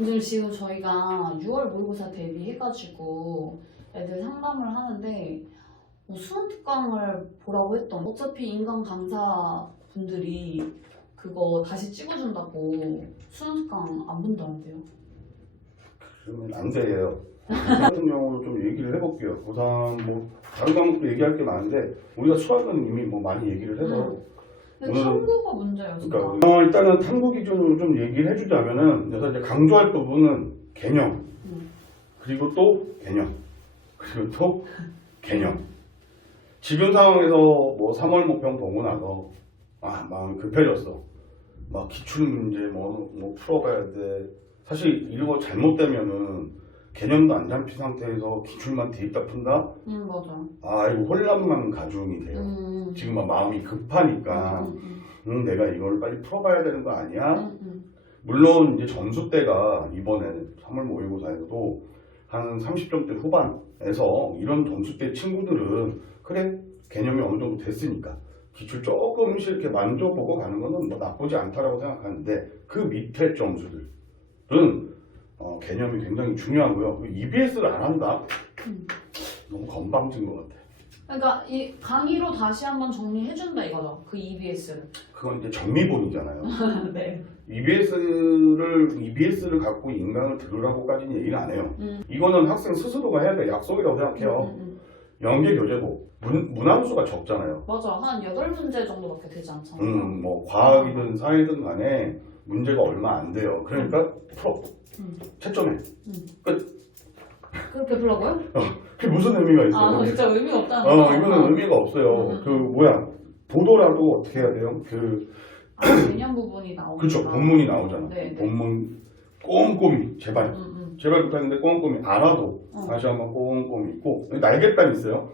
근데 지금 저희가 6월 모의고사 대비해가지고 애들 상담을 하는데 수능 특강을 보라고 했던 어차피 인강 강사분들이 그거 다시 찍어준다고 수능 특강 안 본다는데요. 그러면 안 돼요. 같은 경우로 좀 얘기를 해볼게요. 고3 뭐 다른 과목도 얘기할 게 많은데 우리가 수학은 이미 뭐 많이 얘기를 해서 근데 탐구가 문제예요, 진짜. 그러니까 일단은 탐구 기준으로 좀 얘기를 해주자면은 그래서 이제 강조할 부분은 개념 그리고 또 개념 그리고 또 개념. 지금 상황에서 뭐 3월 모평 보고 나서 마음이 급해졌어. 막 기출 문제 뭐 풀어가야 돼. 사실 이거 잘못되면은 개념도 안 잡힌 상태에서 기출만 대입다 푼다? 맞아. 이거 혼란만 가중이 돼요. 지금 막 마음이 급하니까 내가 이걸 빨리 풀어봐야 되는 거 아니야? 물론 이제 점수대가 이번에 3월 모의고사에서도 한 30점대 후반에서 이런 점수대 친구들은 그래 개념이 어느 정도 됐으니까 기출 조금씩 이렇게 만져보고 가는 거는 뭐 나쁘지 않다라고 생각하는데 그 밑에 점수들은 개념이 굉장히 중요하고요. EBS를 안 한다? 너무 건방진 것 같아. 그러니까 이 강의로 다시 한번 정리해준다 이거죠. 그 EBS를. 그건 이제 정리본이잖아요. 네. EBS를 갖고 인강을 들으라고까지는 얘기를 안 해요. 이거는 학생 스스로가 해야 돼. 약속이라고 생각해요. 연계교재고 문항수가 적잖아요. 맞아. 한 8문제 정도밖에 되지 않잖아요. 뭐 과학이든 사회든 간에 문제가 얼마 안 돼요. 그러니까 풀어. 채점해. 끝. 그렇게 불러고요? 그게 무슨 의미가 있어요? 진짜 의미가 없다는 거. 이거는 의미가 없어요. 보더라도 어떻게 해야 돼요? 개념 부분이 나오니까. 그렇죠. 본문이 나오잖아. 네. 본문 꼼꼼히 제발 부탁인데 꼼꼼히 알아도 다시 한번 꼼꼼히 있고 날개단 있어요.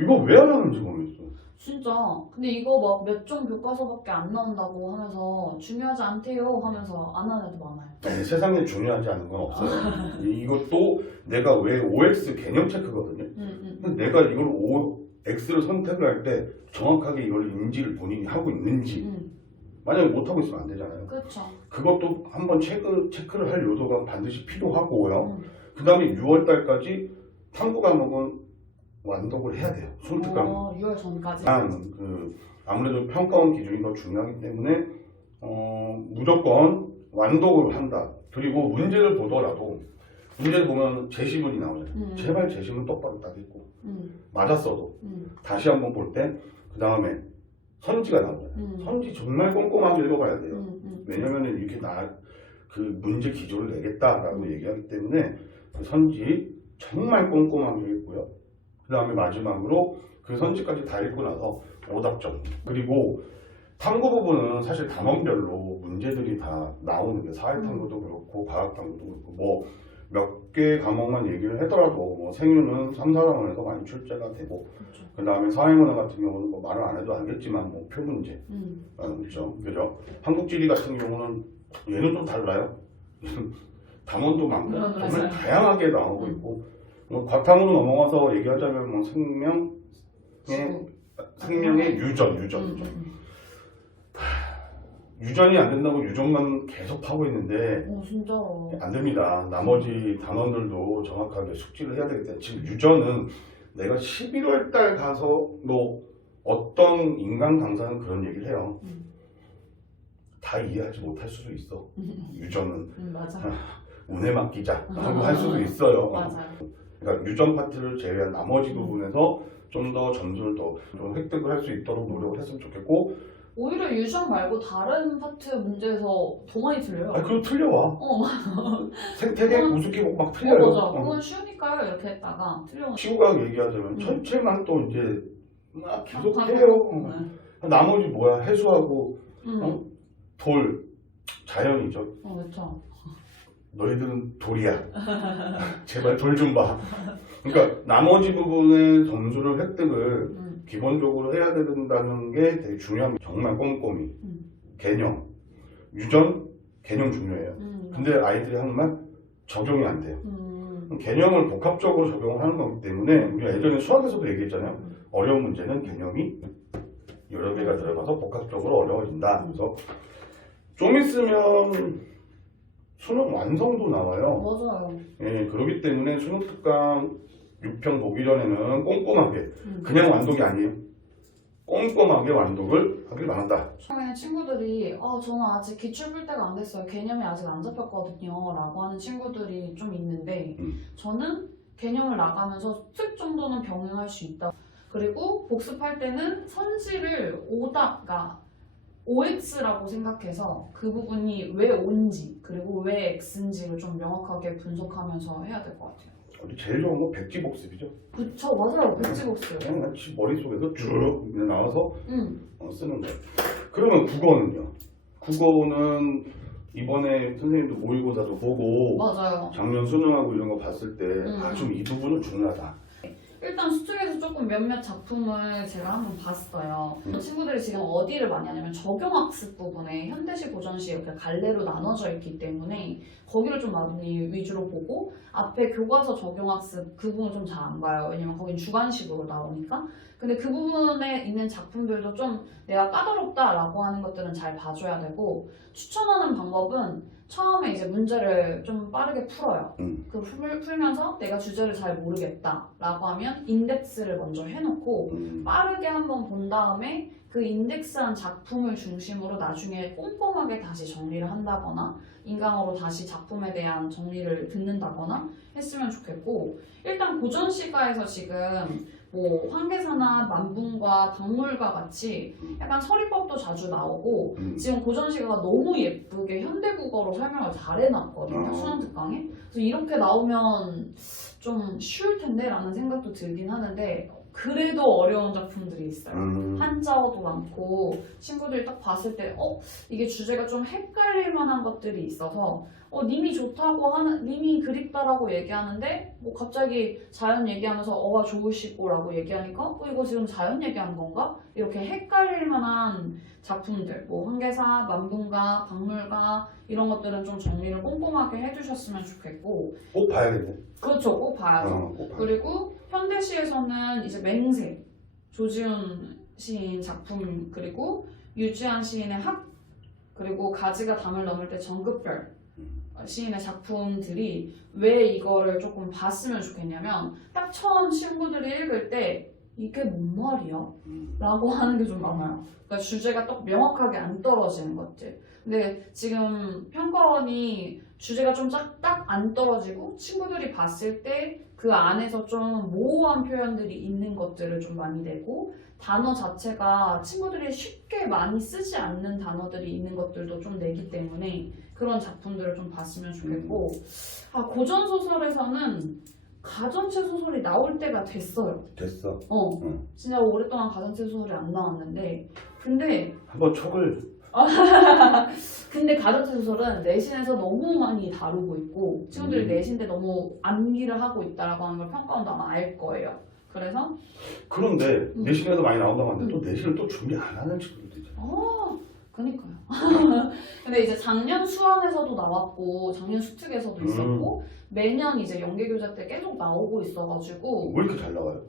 이거 왜 안 하는지 모르겠어. 진짜. 근데 이거 막 몇 종 교과서밖에 안 나온다고 하면서 중요하지 않대요 하면서 안 하는 애도 많아요. 네, 세상에 중요하지 않은 건 없어요. 이것도 내가 왜 OX 개념 체크거든요. 근데 내가 이걸 OX를 선택을 할 때 정확하게 이걸 인지를 본인이 하고 있는지 만약에 못하고 있으면 안 되잖아요. 그렇죠. 그것도 한번 체크를 할 요소가 반드시 필요하고요. 그 다음에 6월달까지 탐구 과목은 완독을 해야 돼요. 수능 과목. 6월 전까지. 아무래도 평가원 기준이 더 중요하기 때문에 무조건 완독을 한다. 그리고 문제를 보더라도 문제를 보면 제시문이 나오잖아요. 제발 제시문 똑바로 딱 읽고 맞았어도 다시 한번 볼 때 그 다음에 선지가 나오잖아요. 선지 정말 꼼꼼하게 읽어봐야 돼요. 왜냐면 이렇게 그 문제 기조를 내겠다라고 얘기하기 때문에 그 선지 정말 꼼꼼하게 읽고요. 그 다음에 마지막으로 그 선지까지 다 읽고 나서 오답점. 그리고 탐구 부분은 사실 단원별로 문제들이 다 나오는 게 사회탐구도 그렇고 과학탐구도 그렇고 뭐 몇 개 과목만 얘기를 하더라도 뭐 생유는 3, 4단원에서 많이 출제가 되고 그 다음에 사회문화 같은 경우는 뭐 말을 안 해도 알겠지만 뭐 표문제 그죠? 한국지리 같은 경우는 얘는 좀 달라요. 단원도 많고 정말 다양하게 나오고 있고 뭐 과탐으로 넘어가서 얘기하자면 뭐 생명의 유전 유전이 안 된다고 유전만 계속 하고 있는데 진짜로 안 됩니다. 나머지 단원들도 정확하게 숙지를 해야 되기 때문에 지금 유전은 내가 11월 달 가서 뭐 어떤 인간 강사는 그런 얘기를 해요. 다 이해하지 못할 수도 있어. 유전은 맞아. 운에 맡기자 하고 할 수도 있어요. 맞아요. 그러니까 유전 파트를 제외한 나머지 부분에서 좀 더 점수를 더 좀 획득을 할 수 있도록 노력을 했으면 좋겠고 오히려 유전 말고 다른 파트 문제에서 더 많이 틀려요. 그럼 틀려와. 생태계 우습게 막 틀려요. 맞아. 그건 쉬우니까요. 이렇게 했다가 틀려. 시우가 얘기하자면 전체만 또 이제 막 계속해요. 나머지 뭐야 해수하고 돌 자연이죠. 그렇죠. 너희들은 돌이야. 제발 돌 좀 봐. 그러니까 나머지 부분의 점수를 획득을 기본적으로 해야 된다는 게 되게 중요합니다. 정말 꼼꼼히. 개념, 유전, 개념 중요해요. 근데 아이들이 하는 말 적용이 안 돼요. 개념을 복합적으로 적용을 하는 거기 때문에 우리가 예전에 수학에서도 얘기했잖아요. 어려운 문제는 개념이 여러 개가 들어가서 복합적으로 어려워진다. 그래서 좀 있으면 수능 완성도 나와요. 맞아요. 예, 그렇기 때문에 수능 특강 6편 보기 전에는 꼼꼼하게 그냥 완독이 아니에요. 꼼꼼하게 완독을 하길 바란다. 처음에 친구들이 저는 아직 기출 풀 때가 안 됐어요. 개념이 아직 안 잡혔거든요. 라고 하는 친구들이 좀 있는데 저는 개념을 나가면서 수특 정도는 병행할 수 있다. 그리고 복습할 때는 선지를 오다가 OX라고 생각해서 그 부분이 왜 O인지 그리고 왜 X인지를 좀 명확하게 분석하면서 해야 될 것 같아요. 제일 좋은 건 백지복습이죠. 그쵸, 맞아요. 백지복습. 그냥 머릿속에서 쭉 그냥 나와서 쓰는 거예요. 그러면 국어는요? 국어는 이번에 선생님도 모의고사도 보고 맞아요. 작년 수능하고 이런 거 봤을 때 좀 이 부분은 중요하다. 일단 수특에서 조금 몇몇 작품을 제가 한번 봤어요. 친구들이 지금 어디를 많이 하냐면 적용학습 부분에 현대시, 고전시 이렇게 갈래로 나눠져 있기 때문에 거기를 좀 많이 위주로 보고 앞에 교과서 적용학습 그 부분 좀 잘 안 봐요. 왜냐면 거긴 주관식으로 나오니까. 근데 그 부분에 있는 작품들도 좀 내가 까다롭다라고 하는 것들은 잘 봐줘야 되고 추천하는 방법은 처음에 이제 문제를 좀 빠르게 풀어요. 그 풀면서 내가 주제를 잘 모르겠다라고 하면 인덱스를 먼저 해놓고 빠르게 한번 본 다음에 그 인덱스한 작품을 중심으로 나중에 꼼꼼하게 다시 정리를 한다거나 인강으로 다시 작품에 대한 정리를 듣는다거나 했으면 좋겠고 일단 고전시가에서 지금 뭐 황계사나 만분과 박물과 같이 약간 서리법도 자주 나오고 지금 고전시가가 너무 예쁘게 현대국어로 설명을 잘 해놨거든요. 수능 특강에. 그래서 이렇게 나오면 좀 쉬울 텐데 라는 생각도 들긴 하는데 그래도 어려운 작품들이 있어요. 한자어도 많고 친구들이 딱 봤을 때 이게 주제가 좀 헷갈릴 만한 것들이 있어서 님이 좋다고 하는 님이 그립다라고 얘기하는데 뭐 갑자기 자연 얘기하면서 어가 좋으시고 라고 얘기하니까 이거 지금 자연 얘기하는 건가? 이렇게 헷갈릴 만한 작품들 뭐 황계사, 만분가, 박물가 이런 것들은 좀 정리를 꼼꼼하게 해주셨으면 좋겠고 꼭 봐야겠네. 그렇죠. 꼭 봐야죠. 꼭 봐야죠. 그리고 현대시에서는 이제 맹세, 조지훈 시인 작품 그리고 유지한 시인의 학 그리고 가지가 담을 넘을 때 정급별 시인의 작품들이 왜 이거를 조금 봤으면 좋겠냐면 딱 처음 친구들이 읽을 때 이게 뭔 말이야? 라고 하는 게 좀 많아요. 그러니까 주제가 딱 명확하게 안 떨어지는 것들. 근데 지금 평가원이 주제가 좀 딱 안 떨어지고 친구들이 봤을 때 그 안에서 좀 모호한 표현들이 있는 것들을 좀 많이 내고 단어 자체가 친구들이 쉽게 많이 쓰지 않는 단어들이 있는 것들도 좀 내기 때문에 그런 작품들을 좀 봤으면 좋겠고 고전 소설에서는 가전체 소설이 나올 때가 됐어요. 됐어. 진짜 오랫동안 가전체 소설이 안 나왔는데 근데 한번 촉을 근데 가전체 소설은 내신에서 너무 많이 다루고 있고 친구들이 내신 때 너무 암기를 하고 있다라고 하는 걸 평가원도 아마 알 거예요. 그래서 그런데 내신에도 많이 나온다고 하는데 또 내신을 또 준비 안 하는 친구들도 있잖아요. 그니까요. 근데 이제 작년 수원에서도 나왔고 작년 수특에서도 있었고 매년 이제 연계교재 때 계속 나오고 있어가지고 왜 이렇게 잘 나와요?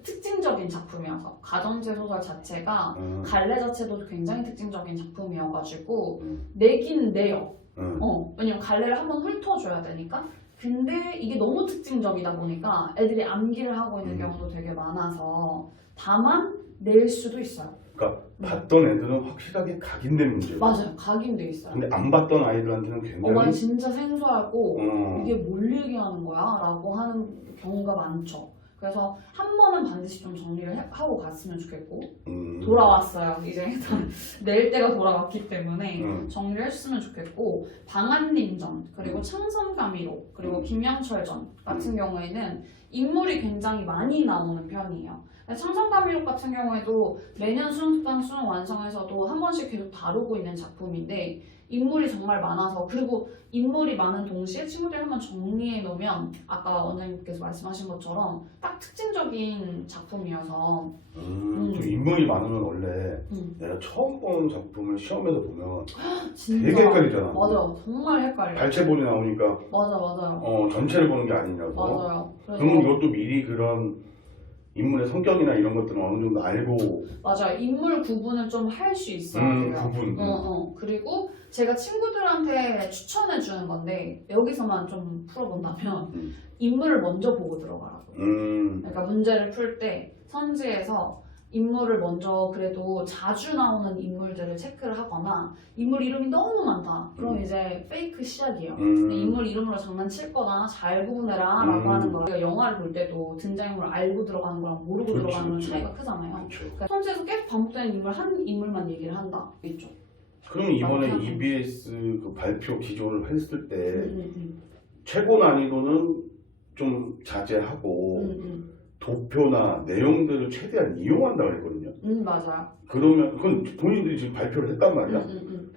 특징적인 작품이어서 가전체 소설 자체가 갈래 자체도 굉장히 특징적인 작품이어가지고 내긴 내요. 왜냐면 갈래를 한번 훑어줘야 되니까. 근데 이게 너무 특징적이다 보니까 애들이 암기를 하고 있는 경우도 되게 많아서 다만 낼 수도 있어요. 그러니까 봤던 애들은 확실하게 각인된 문제예요. 맞아요. 각인돼 있어요. 근데 안 봤던 아이들한테는 굉장히 진짜 생소하고 이게 뭘 얘기하는 거야? 라고 하는 경우가 많죠. 그래서 한 번은 반드시 좀 정리를 하고 갔으면 좋겠고 돌아왔어요. 이제 낼 때가 돌아왔기 때문에 정리를 했으면 좋겠고 방한림전 그리고 창선가미록 그리고 김양철전 같은 경우에는 인물이 굉장히 많이 나오는 편이에요. 창선가미록 같은 경우에도 매년 수능 수능 완성에서도 한 번씩 계속 다루고 있는 작품인데 인물이 정말 많아서 그리고 인물이 많은 동시에 친구들이 한번 정리해 놓으면 아까 원장님께서 말씀하신 것처럼 딱 특징적인 작품이어서 인물이 많으면 원래 내가 처음 보는 작품을 시험에서 보면 진짜 되게 헷갈리잖아. 맞아, 정말 헷갈려. 발췌본이 나오니까 맞아요. 전체를 보는 게 아니냐고. 맞아요. 그러면 이것도 미리 그런 인물의 성격이나 이런 것들은 어느 정도 알고 맞아요. 인물 구분을 좀 할 수 있어야 돼요. 구분. 그리고 제가 친구들한테 추천해 주는 건데 여기서만 좀 풀어본다면 인물을 먼저 보고 들어가라고. 그러니까 문제를 풀 때 선지에서 인물을 먼저 그래도 자주 나오는 인물들을 체크를 하거나 인물 이름이 너무 많다. 그럼 이제 페이크 시작이에요. 인물 이름으로 장난칠 거나 잘 구분해라 라고 하는 거예요. 우리가 영화를 볼 때도 등장인물을 알고 들어가는 거랑 모르고 그렇지, 들어가는 건 그렇지. 차이가 크잖아요. 그렇죠. 그러니까 선지에서 계속 반복되는 인물 한 인물만 얘기를 한다. 있죠. 그러면 이번에 맞아요. EBS 그 발표 기조를 했을 때 최고 난이도는 좀 자제하고 도표나 내용들을 최대한 이용한다고 했거든요. 맞아요. 그러면 그건 본인들이 지금 발표를 했단 말이야.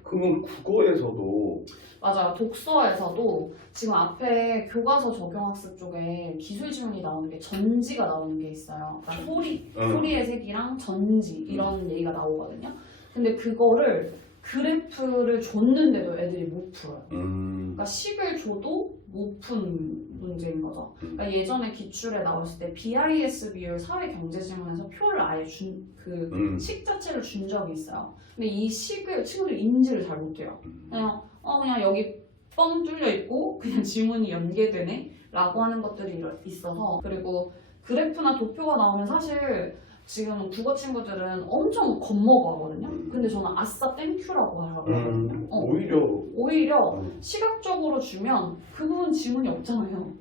그러면 국어에서도 맞아요. 독서에서도 지금 앞에 교과서 적용학습 쪽에 기술 지문이 나오는 게 전지가 나오는 게 있어요. 그러니까 소리의 색이랑 전지 이런 얘기가 나오거든요. 근데 그거를 그래프를 줬는데도 애들이 못 풀어요. 그러니까 식을 줘도 못 푼 문제인 거죠. 그러니까 예전에 기출에 나왔을 때 BIS 비율 사회경제지문에서 표를 아예 식 자체를 준 적이 있어요. 근데 이 식을 친구들이 인지를 잘 못해요. 그냥 여기 뻥 뚫려 있고 그냥 지문이 연계되네 라고 하는 것들이 있어서. 그리고 그래프나 도표가 나오면 사실 지금 국어 친구들은 엄청 겁먹어 하거든요. 근데 저는 아싸 땡큐라고 하거든요. 오히려 시각적으로 주면 그 부분 지문이 없잖아요.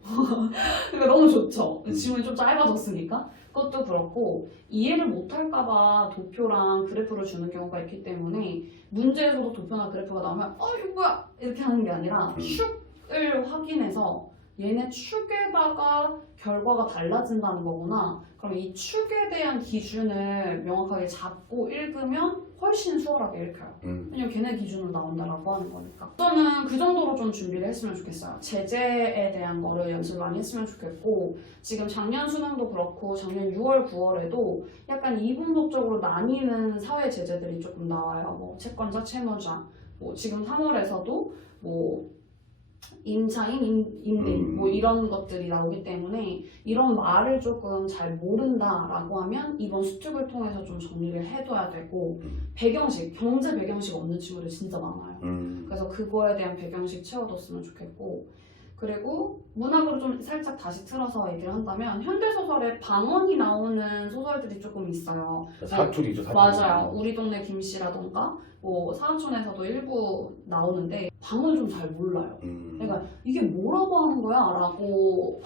그러니까 너무 좋죠. 지문이 좀 짧아졌으니까. 그것도 그렇고 이해를 못할까봐 도표랑 그래프를 주는 경우가 있기 때문에 문제에서도 도표나 그래프가 나오면 이거 뭐야 이렇게 하는 게 아니라 축을 확인해서 얘네 축에다가 결과가 달라진다는 거구나. 그럼 이 축에 대한 기준을 명확하게 잡고 읽으면 훨씬 수월하게 읽혀요. 왜냐면 걔네 기준으로 나온다라고 하는 거니까. 저는 그 정도로 좀 준비를 했으면 좋겠어요. 제재에 대한 거를 연습 많이 했으면 좋겠고 지금 작년 수능도 그렇고 작년 6월, 9월에도 약간 이분법적으로 나뉘는 사회 제재들이 조금 나와요. 뭐 채권자, 채무자. 뭐 지금 3월에서도 뭐 임차인, 임대인 뭐 이런 것들이 나오기 때문에 이런 말을 조금 잘 모른다라고 하면 이번 수특을 통해서 좀 정리를 해둬야 되고 배경식, 경제 배경식 없는 친구들 진짜 많아요. 그래서 그거에 대한 배경식 채워뒀으면 좋겠고 그리고 문학으로 좀 살짝 다시 틀어서 얘기를 한다면 현대소설에 방언이 나오는 소설들이 조금 있어요. 사투리죠. 사투리. 맞아요. 우리 동네 김씨라던가 뭐 사하촌에서도 일부 나오는데 방언을 좀 잘 몰라요. 그러니까 이게 뭐라고 하는 거야? 라고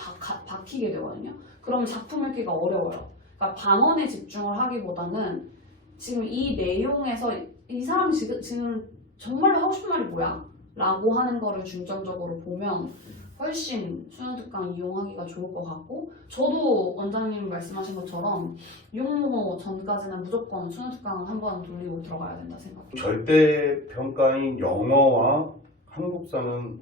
박히게 되거든요. 그러면 작품 읽기가 어려워요. 그러니까 방언에 집중을 하기보다는 지금 이 내용에서 이 사람이 지금 정말로 하고 싶은 말이 뭐야? 라고 하는 거를 중점적으로 보면 훨씬 수능특강 이용하기가 좋을 것 같고 저도 원장님 말씀하신 것처럼 6모 전까지는 무조건 수능특강 한번 돌리고 들어가야 된다 생각해요. 절대 평가인 영어와 한국사는